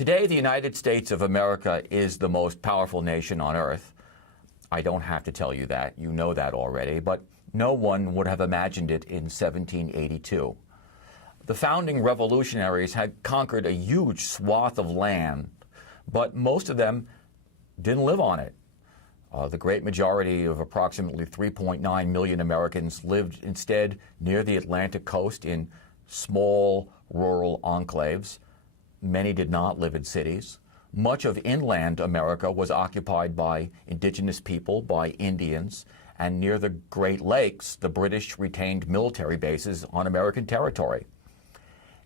Today, the United States of America is the most powerful nation on earth. I don't have to tell you that. You know that already. But no one would have imagined it in 1782. The founding revolutionaries had conquered a huge swath of land, but most of them didn't live on it. The great majority of approximately 3.9 million Americans lived instead near the Atlantic coast in small rural enclaves. Many did not live in cities. Much of inland America was occupied by indigenous people, by Indians, and near the Great Lakes, the British retained military bases on American territory.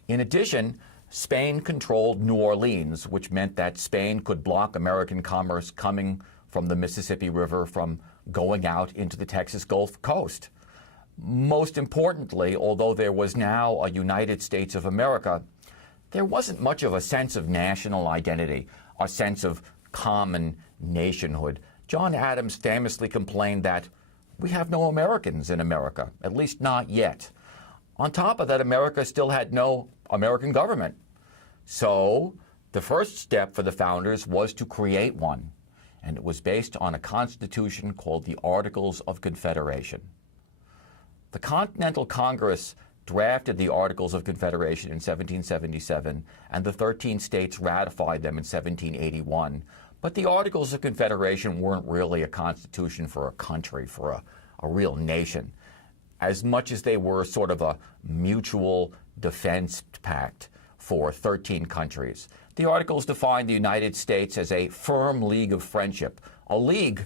In addition, Spain controlled New Orleans, which meant that Spain could block American commerce coming from the Mississippi River from going out into the Texas Gulf Coast. Most importantly, although there was now a United States of America, there wasn't much of a sense of national identity, a sense of common nationhood. John Adams famously complained that we have no Americans in America, at least not yet. On top of that, America still had no American government. So the first step for the founders was to create one, and it was based on a constitution called the Articles of Confederation. The Continental Congress drafted the Articles of Confederation in 1777, and the 13 states ratified them in 1781. But the Articles of Confederation weren't really a constitution for a country, for a real nation, as much as they were sort of a mutual defense pact for 13 countries. The Articles defined the United States as a firm league of friendship, a league,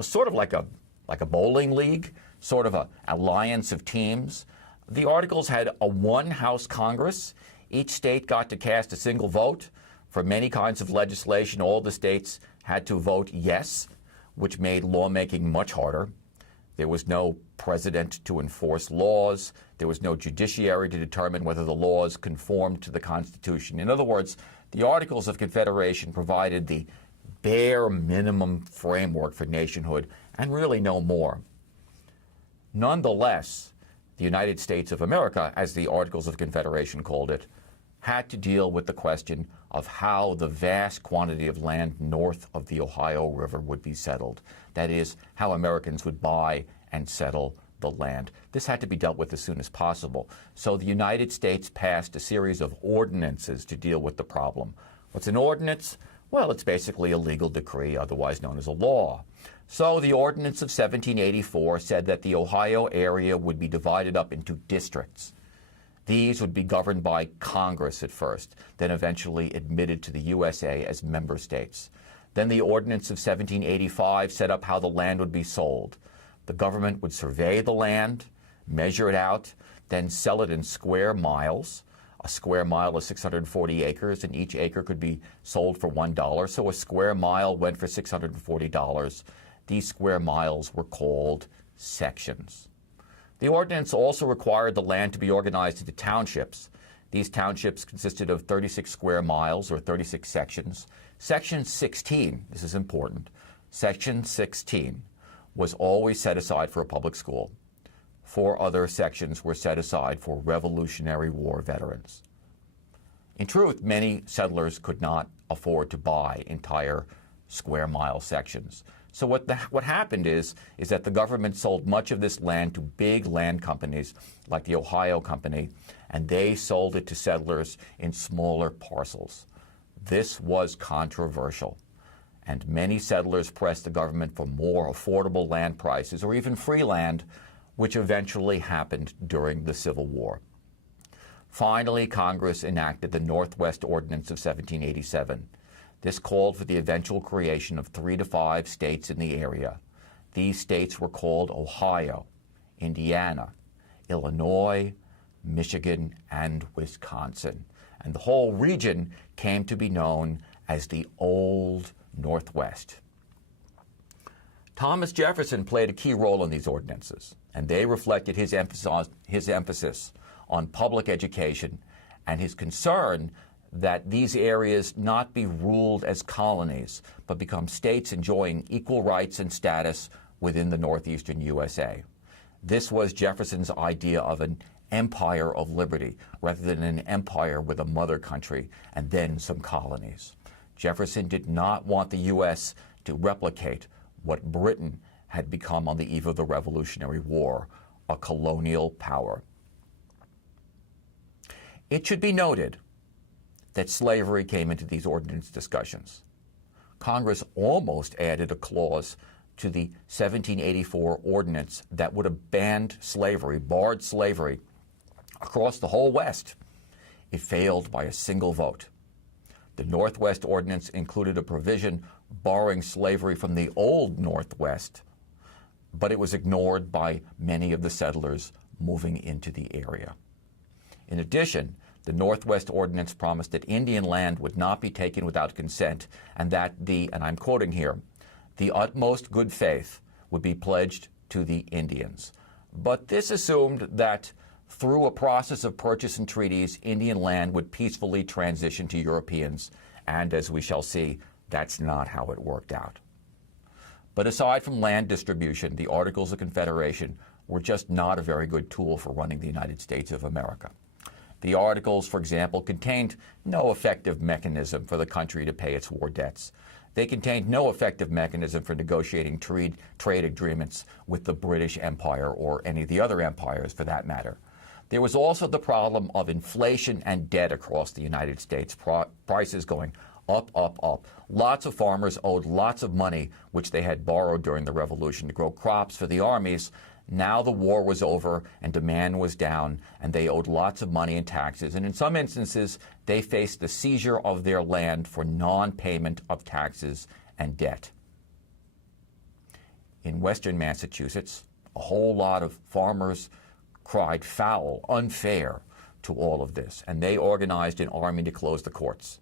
sort of like a bowling league, sort of an alliance of teams. The Articles had a one-house Congress. Each state got to cast a single vote. For many kinds of legislation, all the states had to vote yes, which made lawmaking much harder. There was no president to enforce laws. There was no judiciary to determine whether the laws conformed to the Constitution. In other words, the Articles of Confederation provided the bare minimum framework for nationhood, and really no more. Nonetheless, the United States of America, as the Articles of Confederation called it, had to deal with the question of how the vast quantity of land north of the Ohio River would be settled. That is, how Americans would buy and settle the land. This had to be dealt with as soon as possible. So the United States passed a series of ordinances to deal with the problem. What's an ordinance? Well, it's basically a legal decree, otherwise known as a law. So the Ordinance of 1784 said that the Ohio area would be divided up into districts. These would be governed by Congress at first, then eventually admitted to the USA as member states. Then the Ordinance of 1785 set up how the land would be sold. The government would survey the land, measure it out, then sell it in square miles. A square mile is 640 acres, and each acre could be sold for $1. So a square mile went for $640. These square miles were called sections. The ordinance also required the land to be organized into townships. These townships consisted of 36 square miles, or 36 sections. Section 16, this is important, Section 16 was always set aside for a public school. 4 other sections were set aside for Revolutionary War veterans. In truth, many settlers could not afford to buy entire square mile sections. So what happened is that the government sold much of this land to big land companies like the Ohio Company, and they sold it to settlers in smaller parcels. This was controversial, and many settlers pressed the government for more affordable land prices or even free land, which eventually happened during the Civil War. Finally, Congress enacted the Northwest Ordinance of 1787. This called for the eventual creation of 3 to 5 states in the area. These states were called Ohio, Indiana, Illinois, Michigan, and Wisconsin. And the whole region came to be known as the Old Northwest. Thomas Jefferson played a key role in these ordinances, and they reflected his emphasis on public education and his concern that these areas not be ruled as colonies, but become states enjoying equal rights and status within the northeastern USA. This was Jefferson's idea of an empire of liberty rather than an empire with a mother country and then some colonies. Jefferson did not want the U.S. to replicate what Britain had become on the eve of the Revolutionary War, a colonial power. It should be noted that slavery came into these ordinance discussions. Congress almost added a clause to the 1784 ordinance that would have banned slavery, barred slavery across the whole West. It failed by a single vote. The Northwest Ordinance included a provision barring slavery from the old Northwest, but it was ignored by many of the settlers moving into the area. In addition, the Northwest Ordinance promised that Indian land would not be taken without consent, and that and I'm quoting here, the utmost good faith would be pledged to the Indians. But this assumed that through a process of purchase and treaties, Indian land would peacefully transition to Europeans, and as we shall see, that's not how it worked out. But aside from land distribution, the Articles of Confederation were just not a very good tool for running the United States of America. The Articles, for example, contained no effective mechanism for the country to pay its war debts. They contained no effective mechanism for negotiating trade agreements with the British Empire or any of the other empires for that matter. There was also the problem of inflation and debt across the United States, prices going up, up, up. Lots of farmers owed lots of money, which they had borrowed during the Revolution to grow crops for the armies. Now the war was over and demand was down, and they owed lots of money in taxes. And in some instances, they faced the seizure of their land for non-payment of taxes and debt. In western Massachusetts, a whole lot of farmers cried foul, unfair to all of this, and they organized an army to close the courts.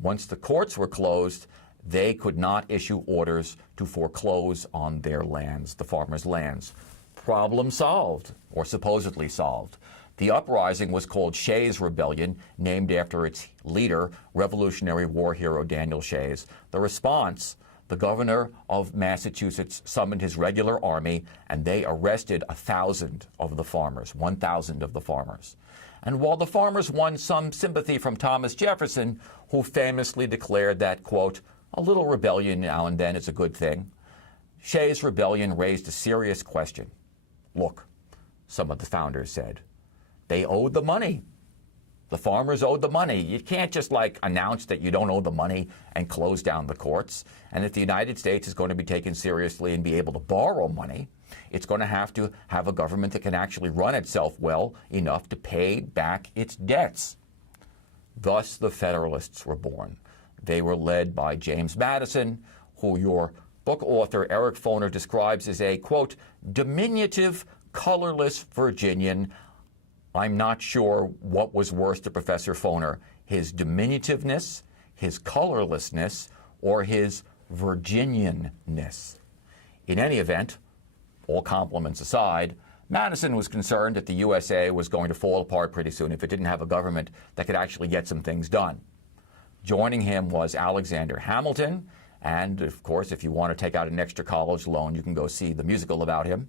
Once the courts were closed, they could not issue orders to foreclose on their lands, the farmers' lands. Problem solved, or supposedly solved. The uprising was called Shays' Rebellion, named after its leader, Revolutionary War hero Daniel Shays. The response, the governor of Massachusetts summoned his regular army, and they arrested 1,000 of the farmers, 1,000 of the farmers. And while the farmers won some sympathy from Thomas Jefferson, who famously declared that, quote, a little rebellion now and then is a good thing, Shays' Rebellion raised a serious question. Look, some of the founders said, they owed the money. The farmers owed the money. You can't just announce that you don't owe the money and close down the courts. And if the United States is going to be taken seriously and be able to borrow money, it's going to have a government that can actually run itself well enough to pay back its debts. Thus, the Federalists were born. They were led by James Madison, who your book author Eric Foner describes as a, quote, diminutive, colorless Virginian. I'm not sure what was worse to Professor Foner, his diminutiveness, his colorlessness, or his Virginianness. In any event, all compliments aside, Madison was concerned that the USA was going to fall apart pretty soon if it didn't have a government that could actually get some things done. Joining him was Alexander Hamilton, and of course, if you want to take out an extra college loan, you can go see the musical about him.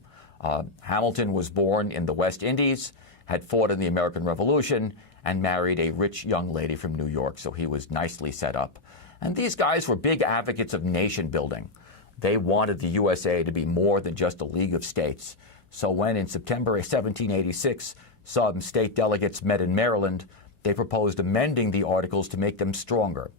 Hamilton was born in the West Indies, had fought in the American Revolution, and married a rich young lady from New York, so he was nicely set up. And these guys were big advocates of nation building. They wanted the USA to be more than just a league of states. So when in September 1786, some state delegates met in Maryland, they proposed amending the Articles to make them stronger.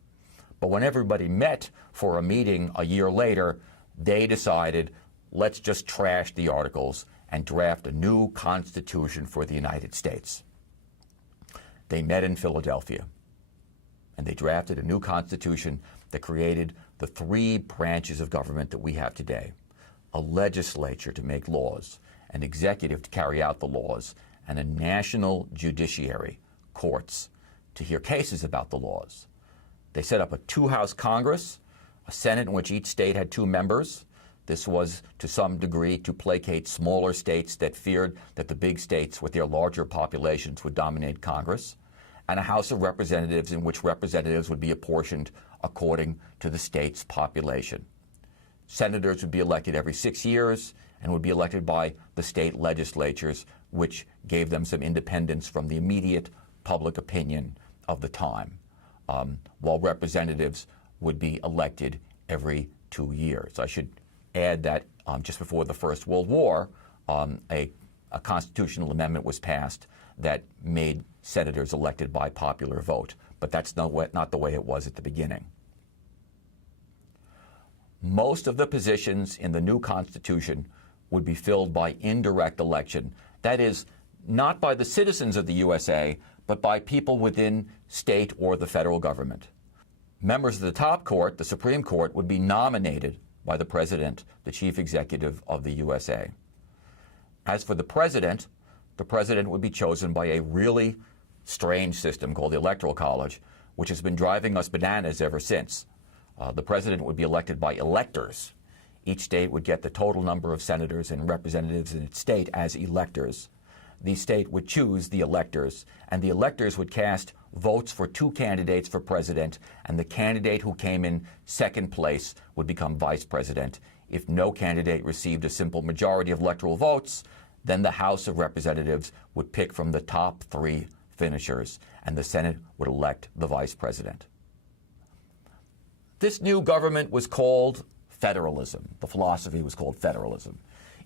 But when everybody met for a meeting a year later, they decided, let's just trash the Articles and draft a new Constitution for the United States. They met in Philadelphia, and they drafted a new Constitution that created the three branches of government that we have today: a legislature to make laws, an executive to carry out the laws, and a national judiciary, courts, to hear cases about the laws. They set up a two-house Congress, a Senate in which each state had 2 members. This was, to some degree, to placate smaller states that feared that the big states with their larger populations would dominate Congress, and a House of Representatives in which representatives would be apportioned according to the state's population. Senators would be elected every 6 years and would be elected by the state legislatures, which gave them some independence from the immediate public opinion of the time, while representatives would be elected every 2 years. I should add that just before the First World War, a constitutional amendment was passed that made senators elected by popular vote, but that's not the way it was at the beginning. Most of the positions in the new Constitution would be filled by indirect election. That is, not by the citizens of the USA, but by people within state or the federal government. Members of the top court, the Supreme Court, would be nominated by the President, the Chief Executive of the USA. As for the President would be chosen by a really strange system called the Electoral College, which has been driving us bananas ever since. The President would be elected by electors. Each state would get the total number of senators and representatives in its state as electors. The state would choose the electors, and the electors would cast votes for 2 candidates for president, and the candidate who came in second place would become vice president. If no candidate received a simple majority of electoral votes, then the House of Representatives would pick from the top 3 finishers, and the Senate would elect the vice president. This new government was called federalism. The philosophy was called federalism,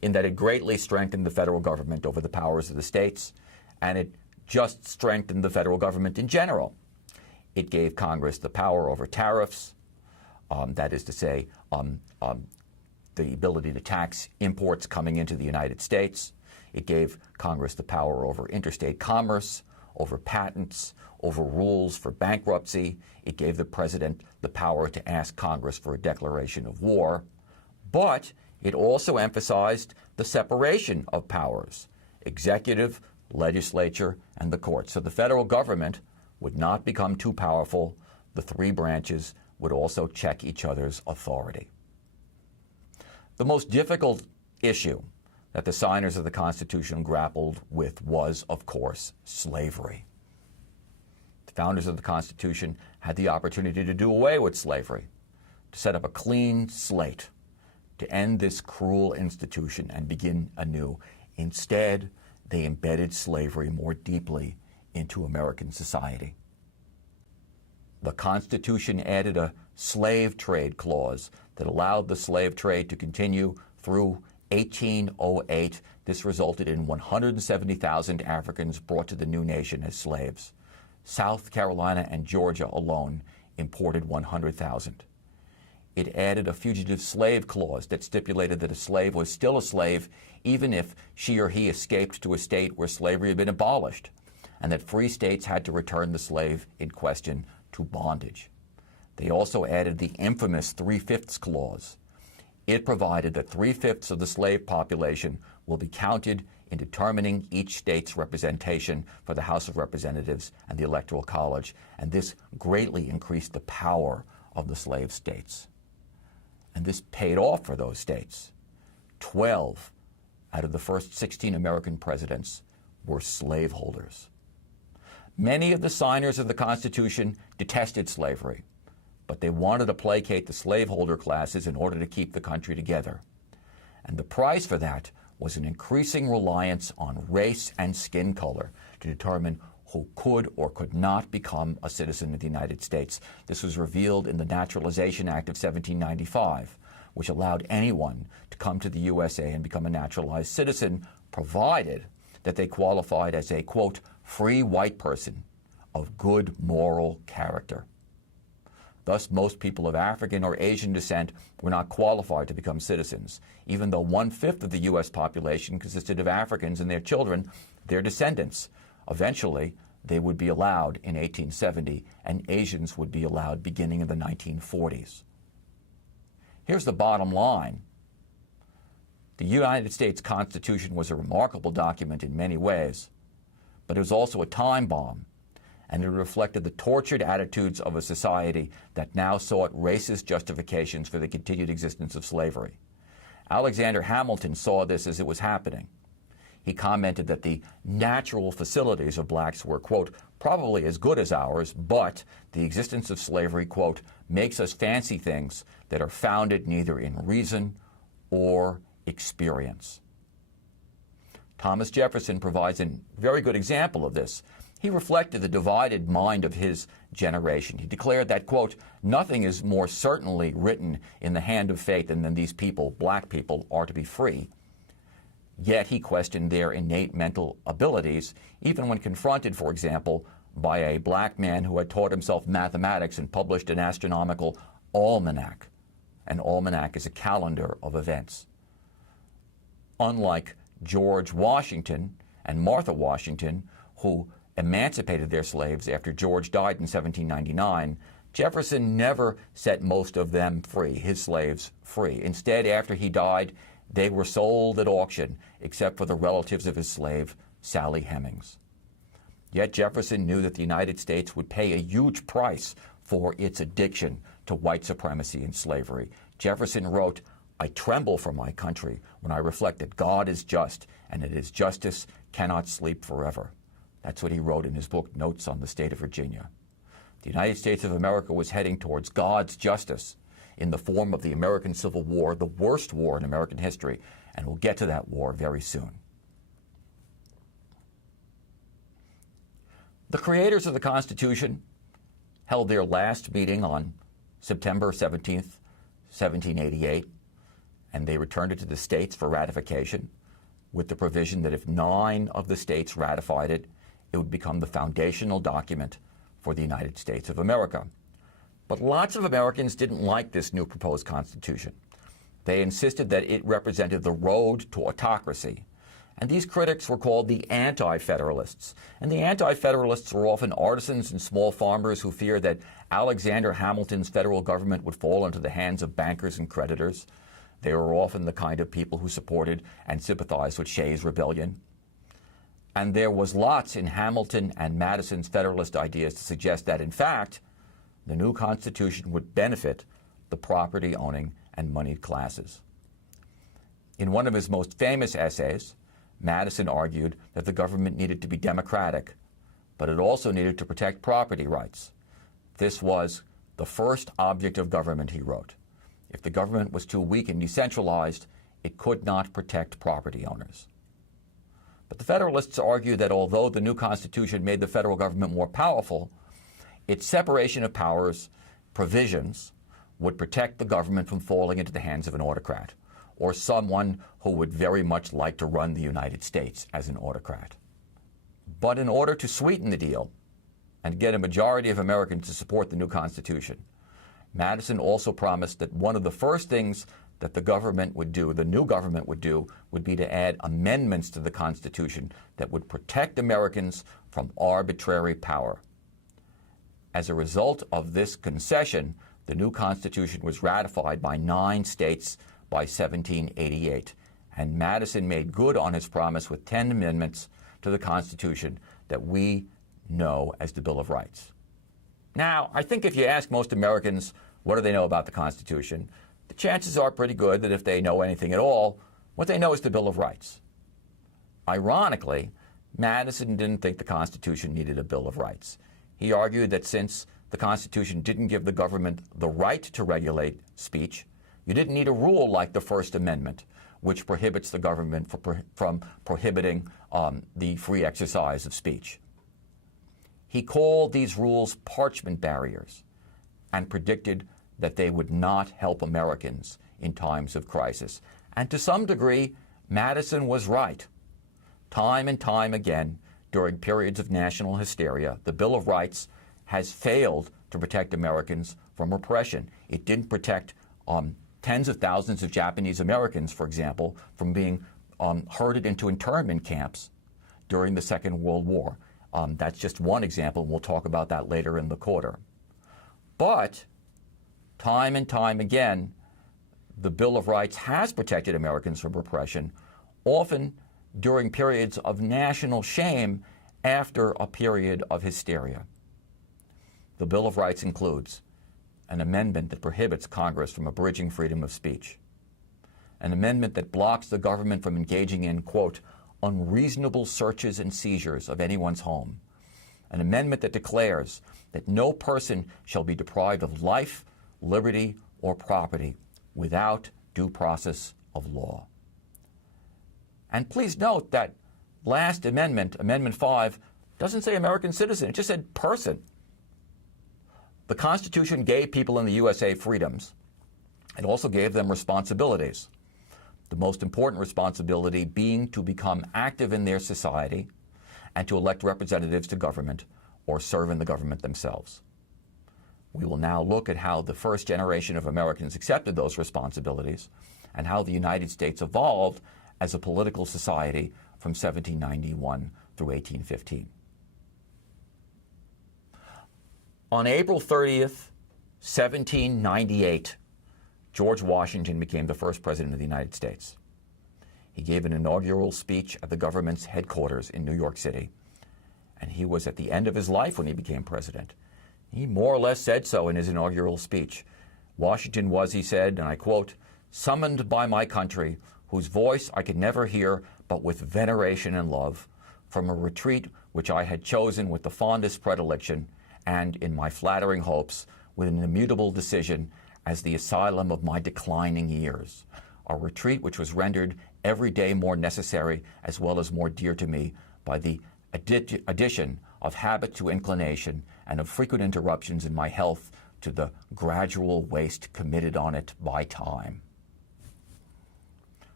in that it greatly strengthened the federal government over the powers of the states, and it just strengthened the federal government in general. It gave Congress the power over tariffs, that is to say, the ability to tax imports coming into the United States. It gave Congress the power over interstate commerce, over patents, over rules for bankruptcy. It gave the President the power to ask Congress for a declaration of war. But it also emphasized the separation of powers, executive, legislature, and the courts. So the federal government would not become too powerful. The 3 branches would also check each other's authority. The most difficult issue that the signers of the Constitution grappled with was, of course, slavery. The founders of the Constitution had the opportunity to do away with slavery, to set up a clean slate, to end this cruel institution and begin anew. Instead, they embedded slavery more deeply into American society. The Constitution added a slave trade clause that allowed the slave trade to continue through 1808. This resulted in 170,000 Africans brought to the new nation as slaves. South Carolina and Georgia alone imported 100,000. It added a fugitive slave clause that stipulated that a slave was still a slave even if she or he escaped to a state where slavery had been abolished, and that free states had to return the slave in question to bondage. They also added the infamous 3/5 clause. It provided that 3/5 of the slave population will be counted in determining each state's representation for the House of Representatives and the Electoral College, and this greatly increased the power of the slave states. And this paid off for those states. 12 out of the first 16 American presidents were slaveholders. Many of the signers of the Constitution detested slavery, but they wanted to placate the slaveholder classes in order to keep the country together. And the price for that was an increasing reliance on race and skin color to determine who could or could not become a citizen of the United States. This was revealed in the Naturalization Act of 1795, which allowed anyone to come to the USA and become a naturalized citizen, provided that they qualified as a, quote, free white person of good moral character. Thus, most people of African or Asian descent were not qualified to become citizens, even though 1/5 of the U.S. population consisted of Africans and their children, their descendants. Eventually, they would be allowed in 1870, and Asians would be allowed beginning in the 1940s. Here's the bottom line. The United States Constitution was a remarkable document in many ways, but it was also a time bomb, and it reflected the tortured attitudes of a society that now sought racist justifications for the continued existence of slavery. Alexander Hamilton saw this as it was happening. He commented that the natural facilities of blacks were, quote, probably as good as ours, but the existence of slavery, quote, makes us fancy things that are founded neither in reason or experience. Thomas Jefferson provides a very good example of this. He reflected the divided mind of his generation. He declared that, quote, "Nothing is more certainly written in the hand of fate than these people, black people, are to be free." Yet he questioned their innate mental abilities, even when confronted, for example, by a black man who had taught himself mathematics and published an astronomical almanac. An almanac is a calendar of events. Unlike George Washington and Martha Washington, who emancipated their slaves after George died in 1799, Jefferson never set most of them free, his slaves free. Instead, after he died, they were sold at auction, except for the relatives of his slave, Sally Hemings. Yet Jefferson knew that the United States would pay a huge price for its addiction to white supremacy and slavery. Jefferson wrote, "I tremble for my country when I reflect that God is just and that his justice cannot sleep forever." That's what he wrote in his book, Notes on the State of Virginia. The United States of America was heading towards God's justice in the form of the American Civil War, the worst war in American history, and we'll get to that war very soon. The creators of the Constitution held their last meeting on September 17th, 1788, and they returned it to the states for ratification with the provision that if 9 of the states ratified it, it would become the foundational document for the United States of America. But lots of Americans didn't like this new proposed Constitution. They insisted that it represented the road to autocracy. And these critics were called the Anti-Federalists. And the Anti-Federalists were often artisans and small farmers who feared that Alexander Hamilton's federal government would fall into the hands of bankers and creditors. They were often the kind of people who supported and sympathized with Shays' Rebellion. And there was lots in Hamilton and Madison's Federalist ideas to suggest that, in fact, the new Constitution would benefit the property-owning and moneyed classes. In one of his most famous essays, Madison argued that the government needed to be democratic, but it also needed to protect property rights. This was the first object of government, he wrote. If the government was too weak and decentralized, it could not protect property owners. But the Federalists argued that although the new Constitution made the federal government more powerful, its separation of powers provisions would protect the government from falling into the hands of an autocrat, or someone who would very much like to run the United States as an autocrat. But in order to sweeten the deal and get a majority of Americans to support the new Constitution, Madison also promised that one of the first things that the government would do, the new government would do, would be to add amendments to the Constitution that would protect Americans from arbitrary power. As a result of this concession, the new Constitution was ratified by 9 states by 1788, and Madison made good on his promise with 10 amendments to the Constitution that we know as the Bill of Rights. Now, I think if you ask most Americans what do they know about the Constitution, the chances are pretty good that if they know anything at all, what they know is the Bill of Rights. Ironically, Madison didn't think the Constitution needed a Bill of Rights. He argued that since the Constitution didn't give the government the right to regulate speech, you didn't need a rule like the First Amendment, which prohibits the government from prohibiting the free exercise of speech. He called these rules parchment barriers and predicted that they would not help Americans in times of crisis. And to some degree, Madison was right. Time and time again, during periods of national hysteria, the Bill of Rights has failed to protect Americans from repression. It didn't protect tens of thousands of Japanese Americans, for example, from being herded into internment camps during the Second World War. That's just one example, and we'll talk about that later in the quarter. But time and time again, the Bill of Rights has protected Americans from repression, often during periods of national shame after a period of hysteria. The Bill of Rights includes an amendment that prohibits Congress from abridging freedom of speech, an amendment that blocks the government from engaging in, quote, unreasonable searches and seizures of anyone's home, an amendment that declares that no person shall be deprived of life, liberty, or property without due process of law. And please note that last amendment, Amendment 5, doesn't say American citizen. It just said person. The Constitution gave people in the USA freedoms. It also gave them responsibilities. The most important responsibility being to become active in their society and to elect representatives to government or serve in the government themselves. We will now look at how the first generation of Americans accepted those responsibilities and how the United States evolved as a political society from 1791 through 1815. On April 30th, 1798, George Washington became the first president of the United States. He gave an inaugural speech at the government's headquarters in New York City, and he was at the end of his life when he became president. He more or less said so in his inaugural speech. Washington was, he said, and I quote, "summoned by my country, whose voice I could never hear but with veneration and love, from a retreat which I had chosen with the fondest predilection, and in my flattering hopes, with an immutable decision, as the asylum of my declining years, a retreat which was rendered every day more necessary as well as more dear to me by the addition of habit to inclination and of frequent interruptions in my health to the gradual waste committed on it by time."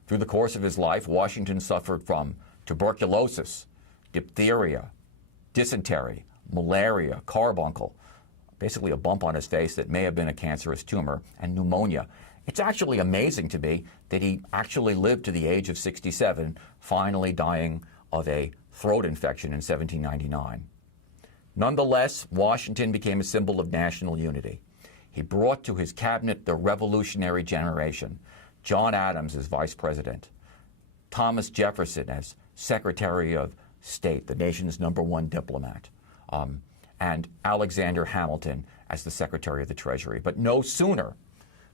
Through the course of his life, Washington suffered from tuberculosis, diphtheria, dysentery, malaria, carbuncle, basically a bump on his face that may have been a cancerous tumor, and pneumonia. It's actually amazing to me that he actually lived to the age of 67, finally dying of a throat infection in 1799. Nonetheless, Washington became a symbol of national unity. He brought to his cabinet the revolutionary generation, John Adams as vice president, Thomas Jefferson as Secretary of State, the nation's #1 diplomat, and Alexander Hamilton as the Secretary of the Treasury. But no sooner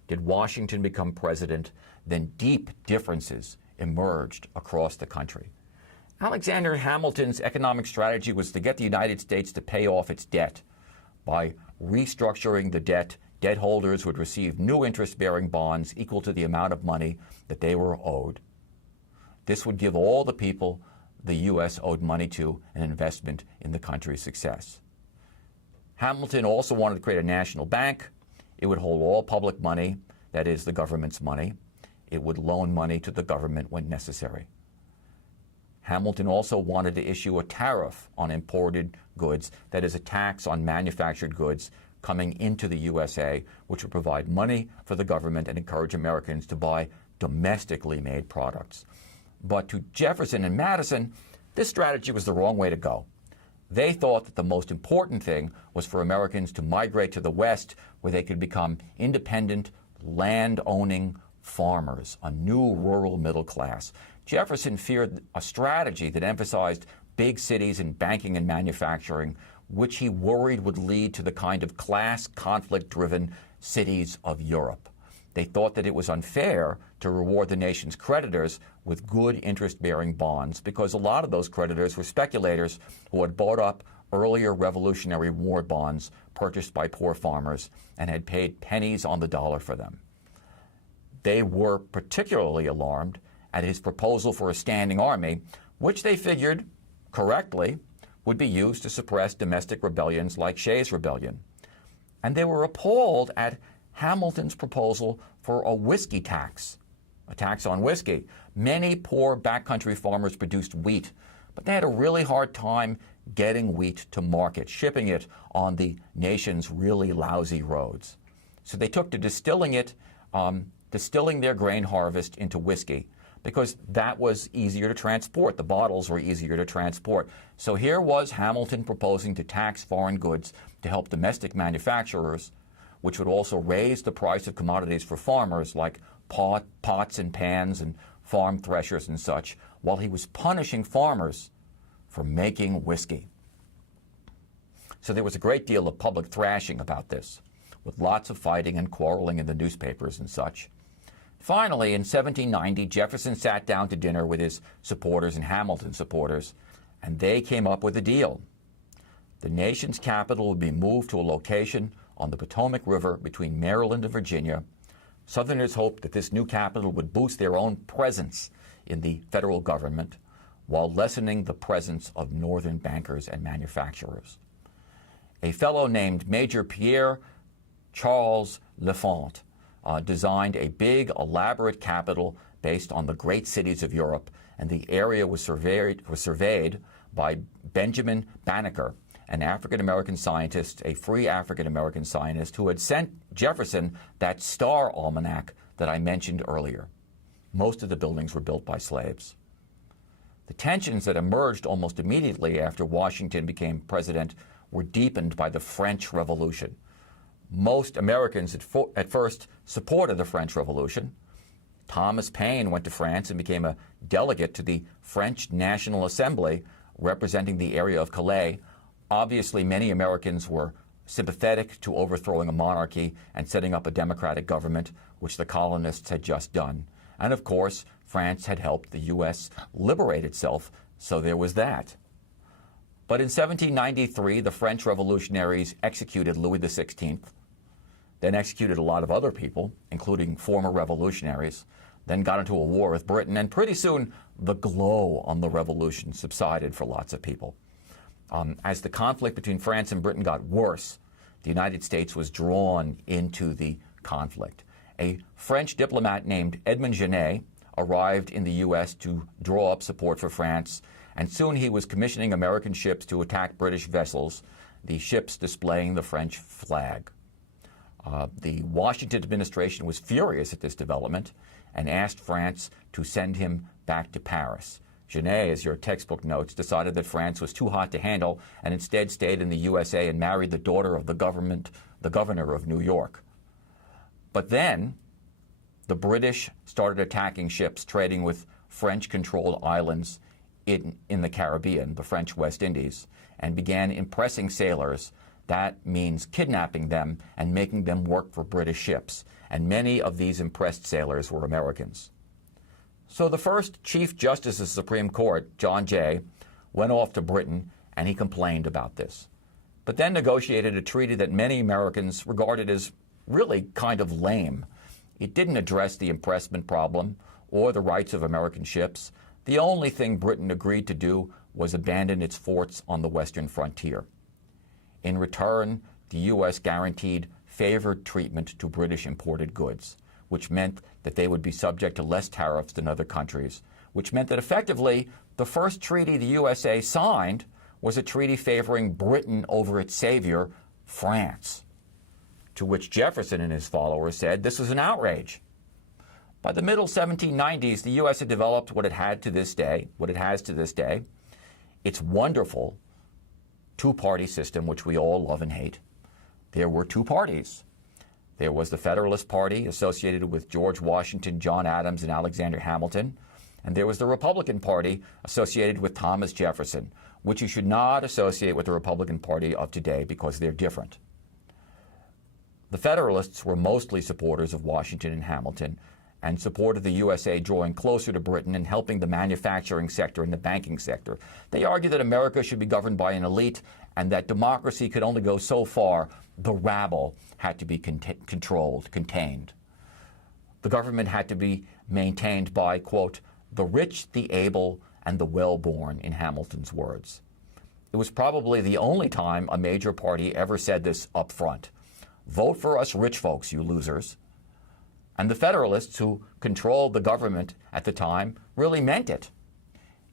did Washington become president than deep differences emerged across the country. Alexander Hamilton's economic strategy was to get the United States to pay off its debt. By restructuring the debt, debt holders would receive new interest-bearing bonds equal to the amount of money that they were owed. This would give all the people the U.S. owed money to an investment in the country's success. Hamilton also wanted to create a national bank. It would hold all public money, that is, the government's money. It would loan money to the government when necessary. Hamilton also wanted to issue a tariff on imported goods, that is, a tax on manufactured goods coming into the USA, which would provide money for the government and encourage Americans to buy domestically made products. But to Jefferson and Madison, this strategy was the wrong way to go. They thought that the most important thing was for Americans to migrate to the West, where they could become independent, land-owning farmers, a new rural middle class. Jefferson feared a strategy that emphasized big cities in banking and manufacturing, which he worried would lead to the kind of class conflict-driven cities of Europe. They thought that it was unfair to reward the nation's creditors with good interest-bearing bonds because a lot of those creditors were speculators who had bought up earlier Revolutionary War bonds purchased by poor farmers and had paid pennies on the dollar for them. They were particularly alarmed at his proposal for a standing army, which they figured, correctly, would be used to suppress domestic rebellions like Shays' Rebellion. And they were appalled at Hamilton's proposal for a whiskey tax, a tax on whiskey. Many poor backcountry farmers produced wheat, but they had a really hard time getting wheat to market, shipping it on the nation's really lousy roads. So they took to distilling their grain harvest into whiskey, because that was easier to transport. The bottles were easier to transport. So here was Hamilton proposing to tax foreign goods to help domestic manufacturers, which would also raise the price of commodities for farmers like pots and pans and farm threshers and such, while he was punishing farmers for making whiskey. So there was a great deal of public thrashing about this, with lots of fighting and quarreling in the newspapers and such. Finally, in 1790, Jefferson sat down to dinner with his supporters and Hamilton's supporters, and they came up with a deal. The nation's capital would be moved to a location on the Potomac River between Maryland and Virginia. Southerners hoped that this new capital would boost their own presence in the federal government, while lessening the presence of northern bankers and manufacturers. A fellow named Major Pierre Charles L'Enfant designed a big, elaborate capital based on the great cities of Europe, and the area was surveyed by Benjamin Banneker, an African-American scientist, a free African-American scientist who had sent Jefferson that star almanac that I mentioned earlier. Most of the buildings were built by slaves. The tensions that emerged almost immediately after Washington became president were deepened by the French Revolution. Most Americans at first supported the French Revolution. Thomas Paine went to France and became a delegate to the French National Assembly, representing the area of Calais. Obviously, many Americans were sympathetic to overthrowing a monarchy and setting up a democratic government, which the colonists had just done. And of course, France had helped the U.S. liberate itself, so there was that. But in 1793, the French revolutionaries executed Louis XVI, then executed a lot of other people, including former revolutionaries, then got into a war with Britain, and pretty soon the glow on the revolution subsided for lots of people. As the conflict between France and Britain got worse, the United States was drawn into the conflict. A French diplomat named Edmond Genet arrived in the U.S. to draw up support for France, and soon he was commissioning American ships to attack British vessels, the ships displaying the French flag. The Washington administration was furious at this development and asked France to send him back to Paris. Genet, as your textbook notes, decided that France was too hot to handle and instead stayed in the USA and married the daughter of the governor of New York. But then the British started attacking ships trading with French-controlled islands in the Caribbean, the French West Indies, and began impressing sailors. That means kidnapping them and making them work for British ships. And many of these impressed sailors were Americans. So the first Chief Justice of the Supreme Court, John Jay, went off to Britain and he complained about this, but then negotiated a treaty that many Americans regarded as really kind of lame. It didn't address the impressment problem or the rights of American ships. The only thing Britain agreed to do was abandon its forts on the western frontier. In return, the U.S. guaranteed favored treatment to British imported goods, which meant that they would be subject to less tariffs than other countries, which meant that effectively the first treaty the USA signed was a treaty favoring Britain over its savior, France, to which Jefferson and his followers said this was an outrage. By the middle 1790s, the U.S. had developed what it has to this day, its wonderful two-party system, which we all love and hate. There were two parties. There was the Federalist Party, associated with George Washington, John Adams, and Alexander Hamilton. And there was the Republican Party, associated with Thomas Jefferson, which you should not associate with the Republican Party of today because they're different. The Federalists were mostly supporters of Washington and Hamilton and supported the USA drawing closer to Britain and helping the manufacturing sector and the banking sector. They argued that America should be governed by an elite and that democracy could only go so far. The rabble had to be contained. The government had to be maintained by, quote, the rich, the able, and the well-born, in Hamilton's words. It was probably the only time a major party ever said this up front. Vote for us rich folks, you losers. And the Federalists, who controlled the government at the time, really meant it.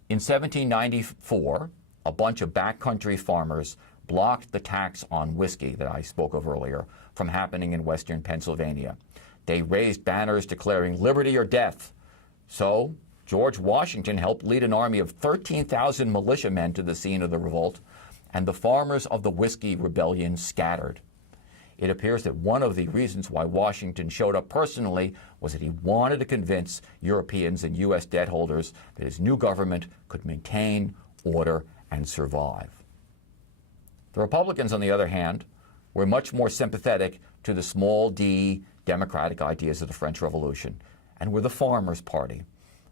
In 1794, a bunch of backcountry farmers blocked the tax on whiskey that I spoke of earlier from happening in western Pennsylvania. They raised banners declaring liberty or death. So George Washington helped lead an army of 13,000 militiamen to the scene of the revolt, and the farmers of the whiskey rebellion scattered. It appears that one of the reasons why Washington showed up personally was that he wanted to convince Europeans and U.S. debt holders that his new government could maintain order and survive. The Republicans, on the other hand, were much more sympathetic to the small d democratic ideas of the French Revolution and were the Farmers' Party,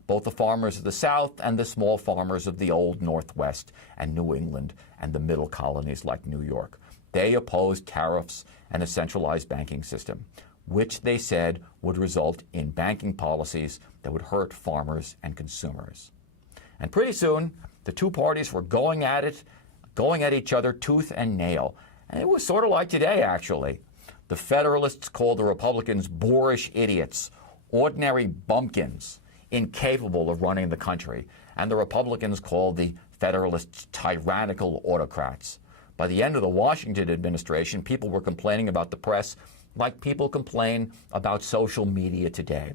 both the farmers of the South and the small farmers of the old Northwest and New England and the middle colonies like New York. They opposed tariffs and a centralized banking system, which they said would result in banking policies that would hurt farmers and consumers. And pretty soon, the two parties were going at each other tooth and nail. And it was sort of like today, actually. The Federalists called the Republicans boorish idiots, ordinary bumpkins, incapable of running the country. And the Republicans called the Federalists tyrannical autocrats. By the end of the Washington administration, people were complaining about the press like people complain about social media today.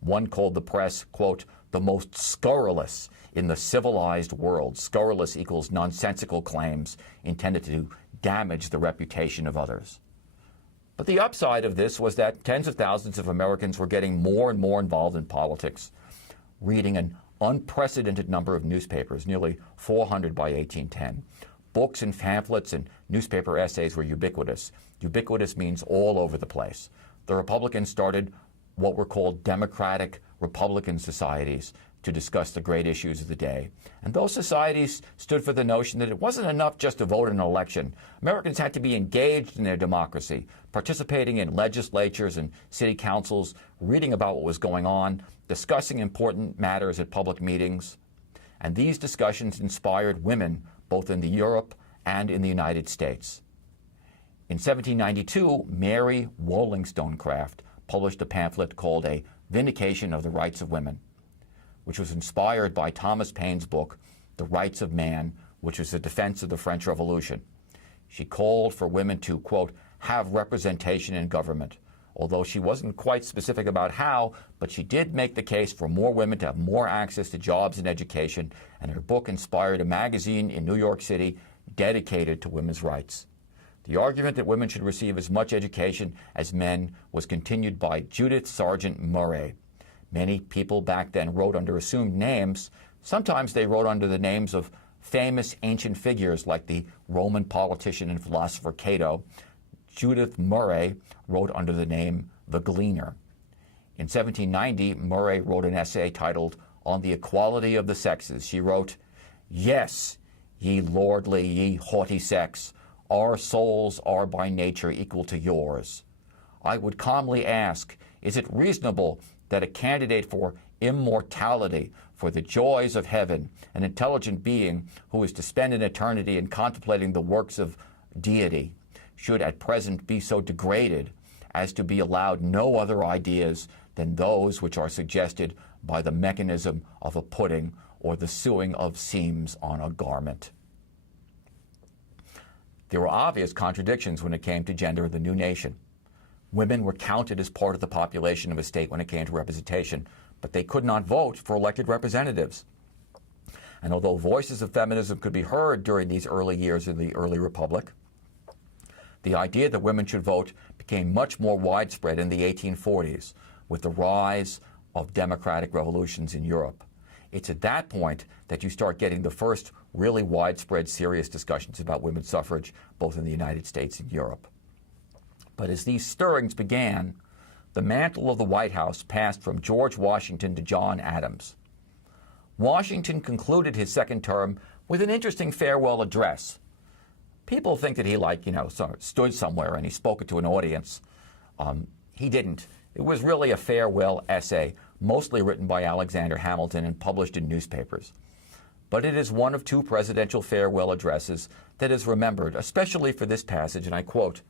One called the press, quote, the most scurrilous in the civilized world. Scurrilous equals nonsensical claims intended to damage the reputation of others. But the upside of this was that tens of thousands of Americans were getting more and more involved in politics, reading an unprecedented number of newspapers, nearly 400 by 1810. Books and pamphlets and newspaper essays were ubiquitous. Ubiquitous means all over the place. The Republicans started what were called Democratic Republican societies to discuss the great issues of the day. And those societies stood for the notion that it wasn't enough just to vote in an election. Americans had to be engaged in their democracy, participating in legislatures and city councils, reading about what was going on, discussing important matters at public meetings. And these discussions inspired women both in Europe and in the United States. In 1792, Mary Wollstonecraft published a pamphlet called A Vindication of the Rights of Women, which was inspired by Thomas Paine's book, The Rights of Man, which was a defense of the French Revolution. She called for women to, quote, have representation in government, although she wasn't quite specific about how, but she did make the case for more women to have more access to jobs and education, and her book inspired a magazine in New York City dedicated to women's rights. The argument that women should receive as much education as men was continued by Judith Sargent Murray. Many people back then wrote under assumed names. Sometimes they wrote under the names of famous ancient figures like the Roman politician and philosopher Cato. Judith Murray wrote under the name The Gleaner. In 1790, Murray wrote an essay titled On the Equality of the Sexes. She wrote, yes, ye lordly, ye haughty sex, our souls are by nature equal to yours. I would calmly ask, is it reasonable that a candidate for immortality, for the joys of heaven, an intelligent being who is to spend an eternity in contemplating the works of deity, should at present be so degraded as to be allowed no other ideas than those which are suggested by the mechanism of a pudding or the sewing of seams on a garment? There were obvious contradictions when it came to gender in the new nation. Women were counted as part of the population of a state when it came to representation, but they could not vote for elected representatives. And although voices of feminism could be heard during these early years of the early republic, the idea that women should vote became much more widespread in the 1840s with the rise of democratic revolutions in Europe. It's at that point that you start getting the first really widespread, serious discussions about women's suffrage, both in the United States and Europe. But as these stirrings began, the mantle of the White House passed from George Washington to John Adams. Washington concluded his second term with an interesting farewell address. People think that he, stood somewhere and he spoke it to an audience. He didn't. It was really a farewell essay, mostly written by Alexander Hamilton and published in newspapers. But it is one of two presidential farewell addresses that is remembered, especially for this passage, and I quote,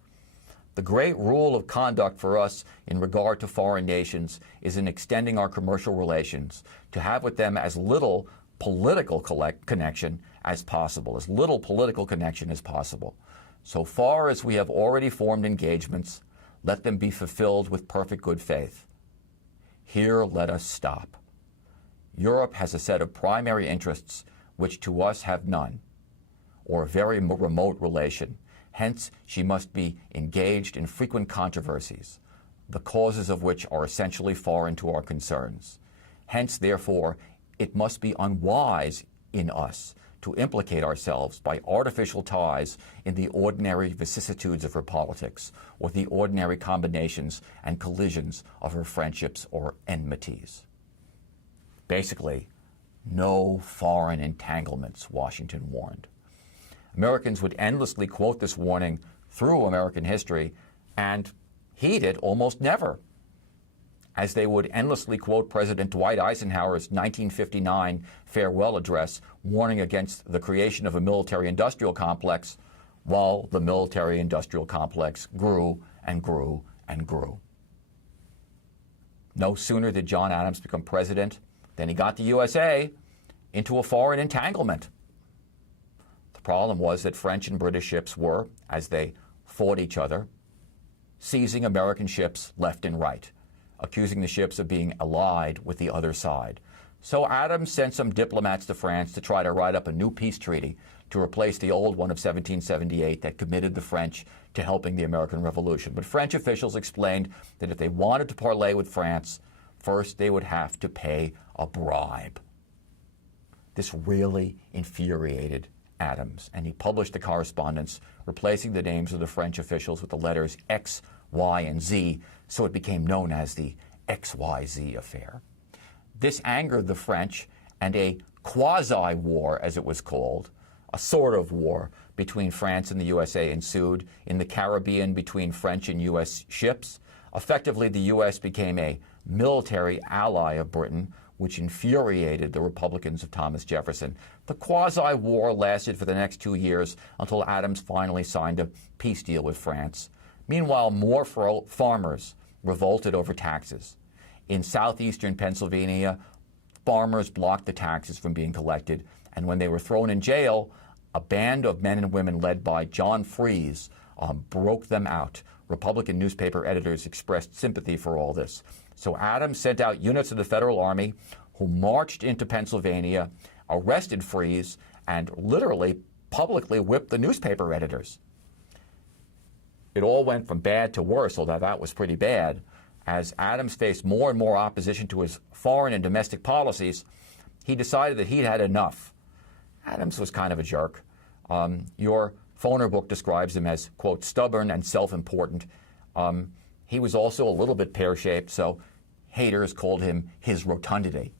"The great rule of conduct for us in regard to foreign nations is in extending our commercial relations, to have with them as little political connection as possible, So far as we have already formed engagements, let them be fulfilled with perfect good faith. Here let us stop. Europe has a set of primary interests which to us have none, or a very remote relation. Hence, she must be engaged in frequent controversies, the causes of which are essentially foreign to our concerns. Hence, therefore, it must be unwise in us to implicate ourselves by artificial ties in the ordinary vicissitudes of her politics, or the ordinary combinations and collisions of her friendships or enmities." Basically, no foreign entanglements, Washington warned. Americans would endlessly quote this warning through American history and heed it almost never. as they would endlessly quote President Dwight Eisenhower's 1959 farewell address warning against the creation of a military-industrial complex, while the military-industrial complex grew and grew and grew. No sooner did John Adams become president than he got the USA into a foreign entanglement. The problem was that French and British ships were, as they fought each other, seizing American ships left and right, accusing the ships of being allied with the other side. So Adams sent some diplomats to France to try to write up a new peace treaty to replace the old one of 1778 that committed the French to helping the American Revolution. But French officials explained that if they wanted to parley with France, first they would have to pay a bribe. This really infuriated Adams, and he published a correspondence replacing the names of the French officials with the letters X, Y, and Z, so it became known as the XYZ affair. This angered the French, and a quasi-war, as it was called, a sort of war between France and the USA ensued in the Caribbean between French and U.S. ships. Effectively, the U.S. became a military ally of Britain, which infuriated the Republicans of Thomas Jefferson. The quasi-war lasted for the next 2 years until Adams finally signed a peace deal with France. Meanwhile, more farmers revolted over taxes. In southeastern Pennsylvania, farmers blocked the taxes from being collected, and when they were thrown in jail, a band of men and women led by John Fries broke them out. Republican newspaper editors expressed sympathy for all this. So Adams sent out units of the Federal Army who marched into Pennsylvania, arrested Fries, and literally publicly whipped the newspaper editors. It all went from bad to worse, although that was pretty bad. As Adams faced more and more opposition to his foreign and domestic policies, he decided that he'd had enough. Adams was kind of a jerk. Your Foner book describes him as, quote, stubborn and self-important. He was also a little bit pear-shaped, so haters called him his rotundity.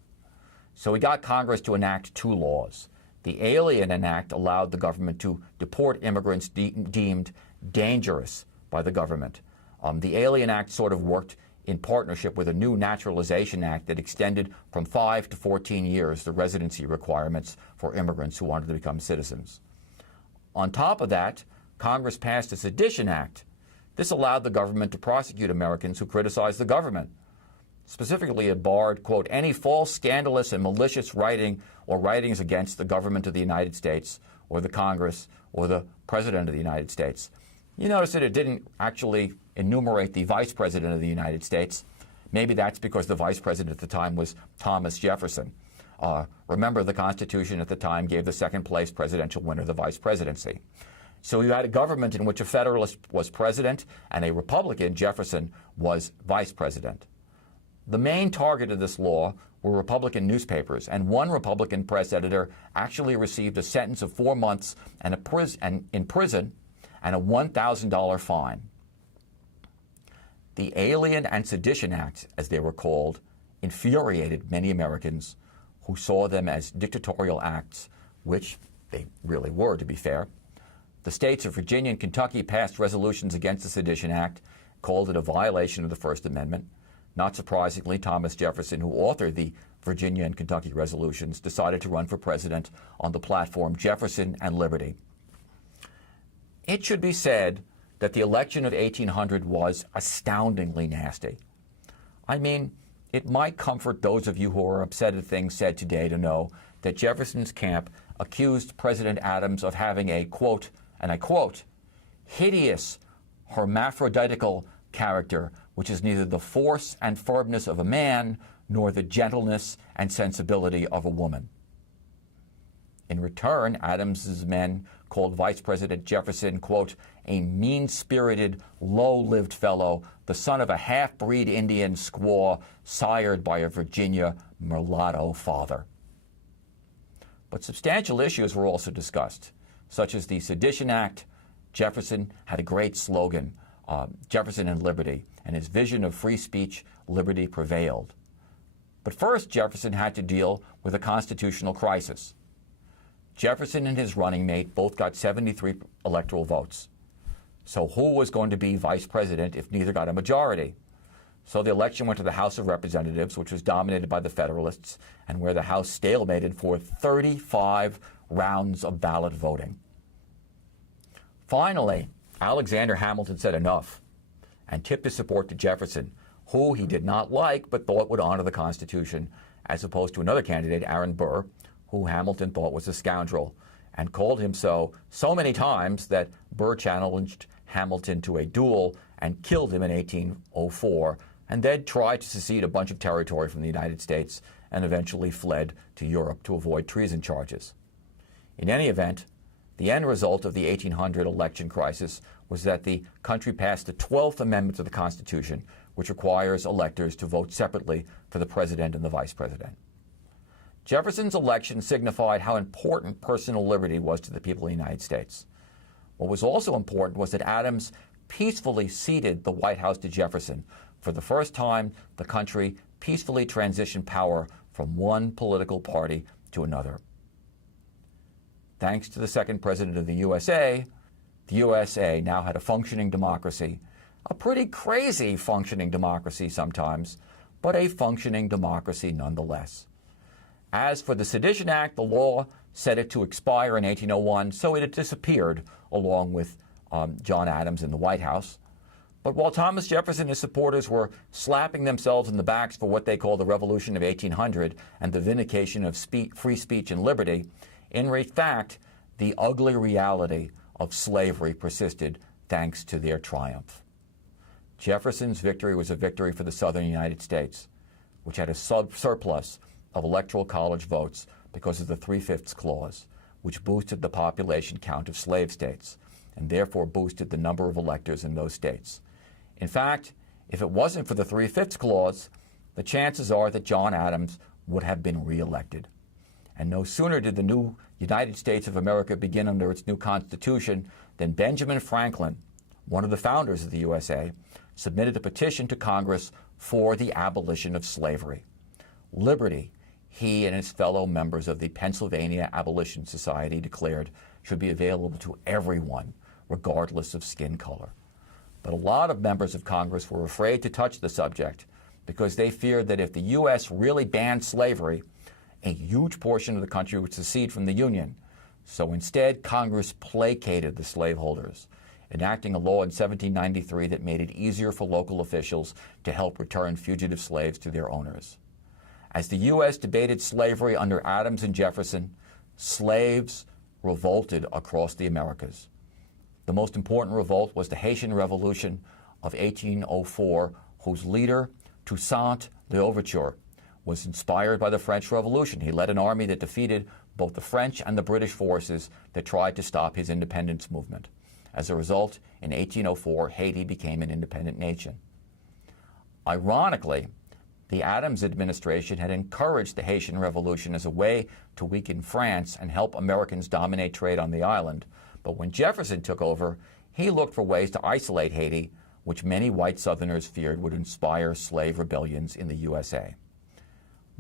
So he got Congress to enact 2 laws. The Alien Act allowed the government to deport immigrants deemed dangerous by the government. The Alien Act sort of worked in partnership with a new Naturalization Act that extended from 5 to 14 years the residency requirements for immigrants who wanted to become citizens. On top of that, Congress passed a Sedition Act. This allowed the government to prosecute Americans who criticized the government. Specifically, it barred, quote, any false, scandalous, and malicious writing or writings against the government of the United States or the Congress or the President of the United States. You notice that it didn't actually enumerate the Vice President of the United States. Maybe that's because the Vice President at the time was Thomas Jefferson. Remember, the Constitution at the time gave the second-place presidential winner the vice presidency. So you had a government in which a Federalist was president and a Republican, Jefferson, was vice president. The main target of this law were Republican newspapers, and one Republican press editor actually received a sentence of 4 months in prison and a $1,000 fine. The Alien and Sedition Acts, as they were called, infuriated many Americans who saw them as dictatorial acts, which they really were, to be fair. The states of Virginia and Kentucky passed resolutions against the Sedition Act, called it a violation of the First Amendment. Not surprisingly, Thomas Jefferson, who authored the Virginia and Kentucky resolutions, decided to run for president on the platform Jefferson and Liberty. It should be said that the election of 1800 was astoundingly nasty. I mean, it might comfort those of you who are upset at things said today to know that Jefferson's camp accused President Adams of having a, quote, and I quote, hideous hermaphroditical character, which is neither the force and firmness of a man nor the gentleness and sensibility of a woman. In return, Adams's men called Vice President Jefferson, quote, a mean-spirited, low-lived fellow, the son of a half-breed Indian squaw sired by a Virginia mulatto father. But substantial issues were also discussed, such as the Sedition Act. Jefferson had a great slogan, Jefferson and Liberty, and his vision of free speech, liberty prevailed. But first, Jefferson had to deal with a constitutional crisis. Jefferson and his running mate both got 73 electoral votes. So who was going to be vice president if neither got a majority? So the election went to the House of Representatives, which was dominated by the Federalists, and where the House stalemated for 35 rounds of ballot voting. Finally, Alexander Hamilton said enough and tipped his support to Jefferson, who he did not like but thought would honor the Constitution, as opposed to another candidate, Aaron Burr, who Hamilton thought was a scoundrel, and called him so many times that Burr challenged Hamilton to a duel and killed him in 1804, and then tried to secede a bunch of territory from the United States and eventually fled to Europe to avoid treason charges. In any event, the end result of the 1800 election crisis was that the country passed the 12th Amendment to the Constitution, which requires electors to vote separately for the president and the vice president. Jefferson's election signified how important personal liberty was to the people of the United States. What was also important was that Adams peacefully ceded the White House to Jefferson. For the first time, the country peacefully transitioned power from one political party to another. Thanks to the second president of the USA now had a functioning democracy, a pretty crazy functioning democracy sometimes, but a functioning democracy nonetheless. As for the Sedition Act, the law set it to expire in 1801, so it had disappeared along with John Adams in the White House. But while Thomas Jefferson and his supporters were slapping themselves in the backs for what they call the Revolution of 1800 and the vindication of free speech and liberty, in fact, the ugly reality of slavery persisted thanks to their triumph. Jefferson's victory was a victory for the southern United States, which had a surplus of electoral college votes because of the 3/5 clause, which boosted the population count of slave states and therefore boosted the number of electors in those states. In fact, if it wasn't for the 3/5 clause, the chances are that John Adams would have been reelected. And no sooner did the new United States of America begin under its new Constitution than Benjamin Franklin, one of the founders of the USA, submitted a petition to Congress for the abolition of slavery. Liberty, he and his fellow members of the Pennsylvania Abolition Society declared, should be available to everyone, regardless of skin color. But a lot of members of Congress were afraid to touch the subject because they feared that if the U.S. really banned slavery, a huge portion of the country would secede from the Union. So instead, Congress placated the slaveholders, enacting a law in 1793 that made it easier for local officials to help return fugitive slaves to their owners. As the U.S. debated slavery under Adams and Jefferson, slaves revolted across the Americas. The most important revolt was the Haitian Revolution of 1804, whose leader, Toussaint L'Ouverture, was inspired by the French Revolution. He led an army that defeated both the French and the British forces that tried to stop his independence movement. As a result, in 1804, Haiti became an independent nation. Ironically, the Adams administration had encouraged the Haitian Revolution as a way to weaken France and help Americans dominate trade on the island. But when Jefferson took over, he looked for ways to isolate Haiti, which many white Southerners feared would inspire slave rebellions in the USA.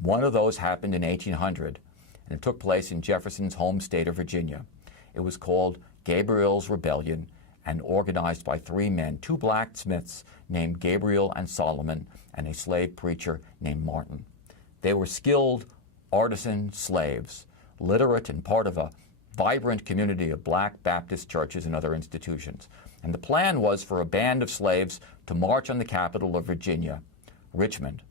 One of those happened in 1800, and it took place in Jefferson's home state of Virginia. It was called Gabriel's Rebellion and organized by three men, two blacksmiths named Gabriel and Solomon, and a slave preacher named Martin. They were skilled artisan slaves, literate and part of a vibrant community of black Baptist churches and other institutions. And the plan was for a band of slaves to march on the capital of Virginia, Richmond,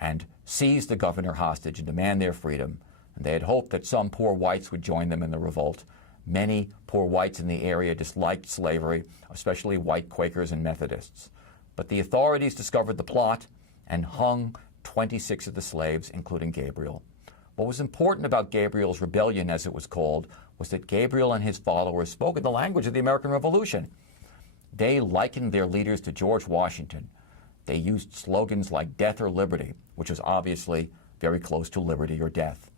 and seize the governor hostage and demand their freedom. And they had hoped that some poor whites would join them in the revolt. Many poor whites in the area disliked slavery, especially white Quakers and Methodists. But the authorities discovered the plot and hung 26 of the slaves, including Gabriel. What was important about Gabriel's rebellion, as it was called, was that Gabriel and his followers spoke in the language of the American Revolution. They likened their leaders to George Washington. They used slogans like death or liberty, which was obviously very close to liberty or death.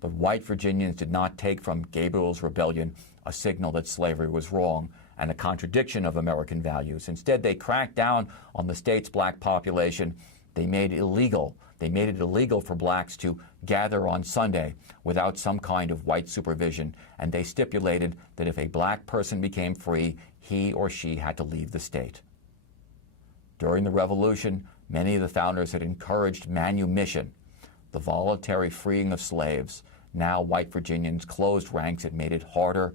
But white Virginians did not take from Gabriel's rebellion a signal that slavery was wrong and a contradiction of American values. Instead, they cracked down on the state's black population. They made it illegal for blacks to gather on Sunday without some kind of white supervision, and they stipulated that if a black person became free, he or she had to leave the state. During the Revolution, many of the founders had encouraged manumission, the voluntary freeing of slaves. Now white Virginians closed ranks and made it harder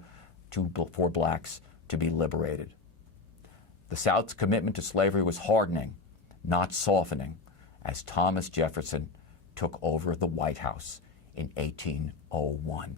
for blacks to be liberated. The South's commitment to slavery was hardening, not softening, as Thomas Jefferson took over the White House in 1801.